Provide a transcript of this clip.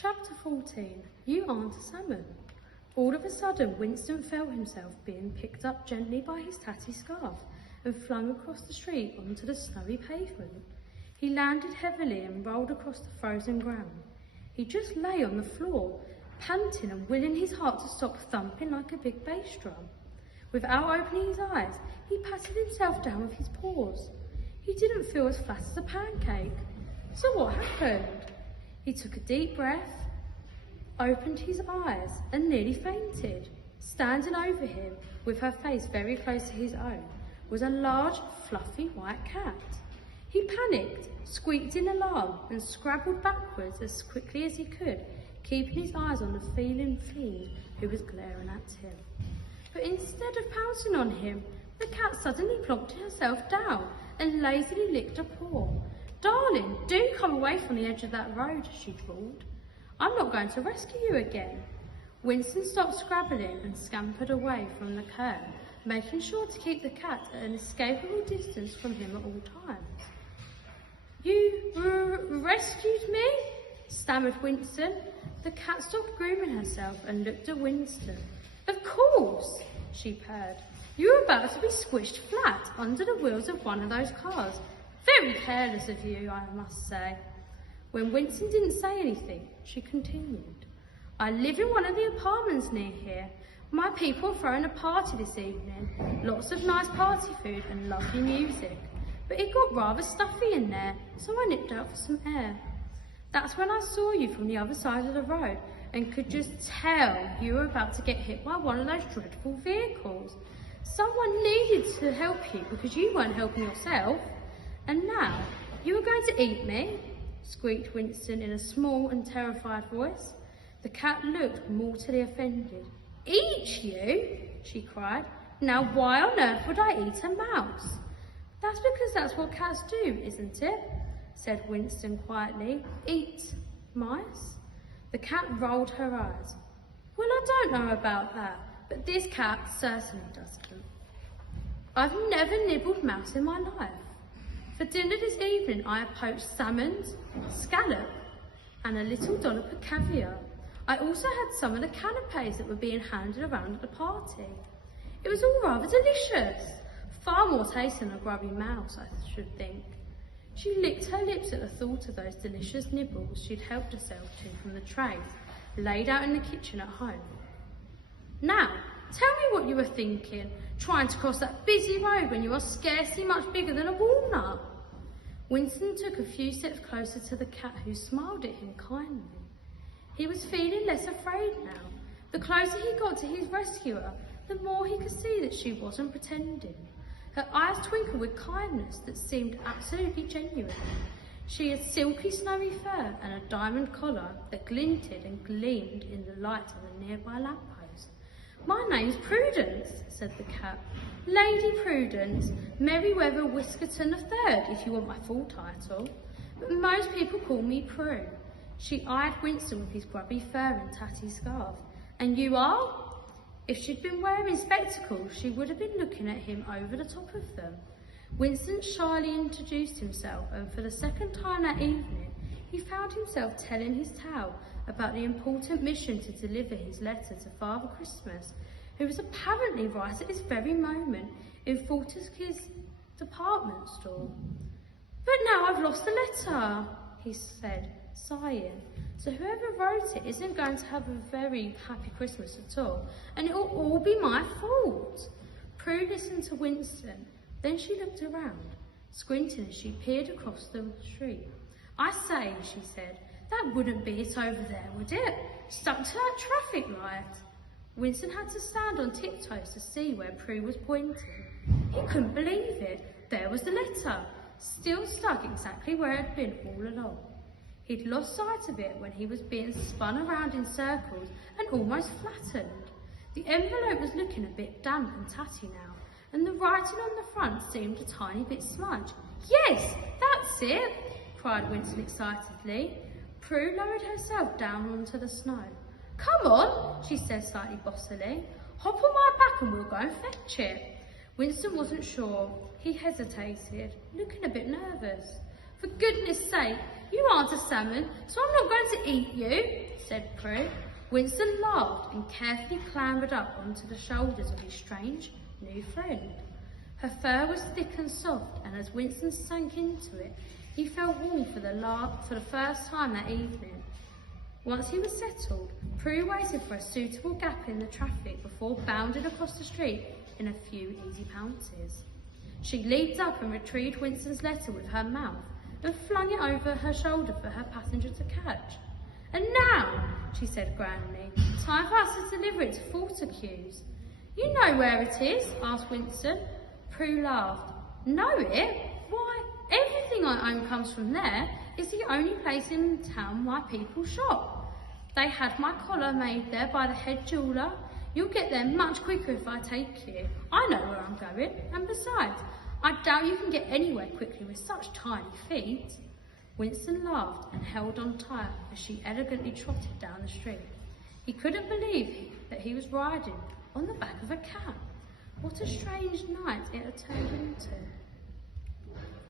Chapter 14. You aren't a salmon. All of a sudden, Winston felt himself being picked up gently by his tatty scarf and flung across the street onto the snowy pavement. He landed heavily and rolled across the frozen ground. He just lay on the floor, panting and willing his heart to stop thumping like a big bass drum. Without opening his eyes, he patted himself down with his paws. He didn't feel as flat as a pancake. So what happened? He took a deep breath, opened his eyes and nearly fainted. Standing over him, with her face very close to his own, was a large, fluffy white cat. He panicked, squeaked in alarm and scrabbled backwards as quickly as he could, keeping his eyes on the feline fiend who was glaring at him. But instead of pouncing on him, the cat suddenly plonked herself down and lazily licked a paw. "Darling, do come away from the edge of that road," she drawled. "I'm not going to rescue you again." Winston stopped scrabbling and scampered away from the curb, making sure to keep the cat at an escapable distance from him at all times. "You rescued me?" stammered Winston. The cat stopped grooming herself and looked at Winston. "Of course," she purred. "You were about to be squished flat under the wheels of one of those cars. Very careless of you, I must say." When Winston didn't say anything, she continued. "I live in one of the apartments near here. My people are throwing a party this evening. Lots of nice party food and lovely music. But it got rather stuffy in there, so I nipped out for some air. That's when I saw you from the other side of the road and could just tell you were about to get hit by one of those dreadful vehicles. Someone needed to help you because you weren't helping yourself. And now, you are going to eat me?" squeaked Winston in a small and terrified voice. The cat looked mortally offended. "Eat you?" she cried. "Now why on earth would I eat a mouse?" "That's because that's what cats do, isn't it?" said Winston quietly. "Eat mice?" The cat rolled her eyes. "Well, I don't know about that, but this cat certainly doesn't. I've never nibbled mouse in my life. For dinner this evening I have poached salmons, scallop and a little dollop of caviar. I also had some of the canapes that were being handed around at the party. It was all rather delicious. Far more tasty than a grubby mouse, I should think." She licked her lips at the thought of those delicious nibbles she'd helped herself to from the trays laid out in the kitchen at home. "Now, tell me what you were thinking, trying to cross that busy road when you are scarcely much bigger than a walnut." Winston took a few steps closer to the cat, who smiled at him kindly. He was feeling less afraid now. The closer he got to his rescuer, the more he could see that she wasn't pretending. Her eyes twinkled with kindness that seemed absolutely genuine. She had silky snowy fur and a diamond collar that glinted and gleamed in the light of a nearby lamppost. "My name's Prudence," said the cat. "Lady Prudence, Merryweather Whiskerton III, if you want my full title. But most people call me Prue." She eyed Winston with his grubby fur and tatty scarf. "And you are?" If she'd been wearing spectacles, she would have been looking at him over the top of them. Winston shyly introduced himself, and for the second time that evening, he found himself telling his tale about the important mission to deliver his letter to Father Christmas, who was apparently right at this very moment in Fortescue's department store. "But now I've lost the letter," he said, sighing. "So whoever wrote it isn't going to have a very happy Christmas at all, and it will all be my fault." Prue listened to Winston, then she looked around, squinting as she peered across the street. "I say," she said, "that wouldn't be it over there, would it? Stuck to that traffic light." Winston had to stand on tiptoes to see where Prue was pointing. He couldn't believe it. There was the letter, still stuck exactly where it had been all along. He'd lost sight of it when he was being spun around in circles and almost flattened. The envelope was looking a bit damp and tatty now, and the writing on the front seemed a tiny bit smudged. "Yes, that's it!" cried Winston excitedly. Prue lowered herself down onto the snow. "Come on," she said slightly bossily. "Hop on my back and we'll go and fetch it." Winston wasn't sure. He hesitated, looking a bit nervous. "For goodness sake, You aren't a salmon, so I'm not going to eat you, said Prue. Winston laughed and carefully clambered up onto the shoulders of his strange new friend. Her fur was thick and soft, and as Winston sank into it, he felt warm for the first time that evening. Once he was settled, Prue waited for a suitable gap in the traffic before bounding across the street in a few easy pounces. She leaped up and retrieved Winston's letter with her mouth and flung it over her shoulder for her passenger to catch. And now, she said grandly, time for us to deliver it to Fortescue's. You know where it is? Asked Winston. Prue laughed. Know it? Why, everything I own comes from there. It's the only place in town my people shop. They had my collar made there by the head jeweller. You'll get there much quicker if I take you. I know where I'm going, and besides, I doubt you can get anywhere quickly with such tiny feet. Winston laughed and held on tight as she elegantly trotted down the street. He couldn't believe that he was riding on the back of a cat. What a strange night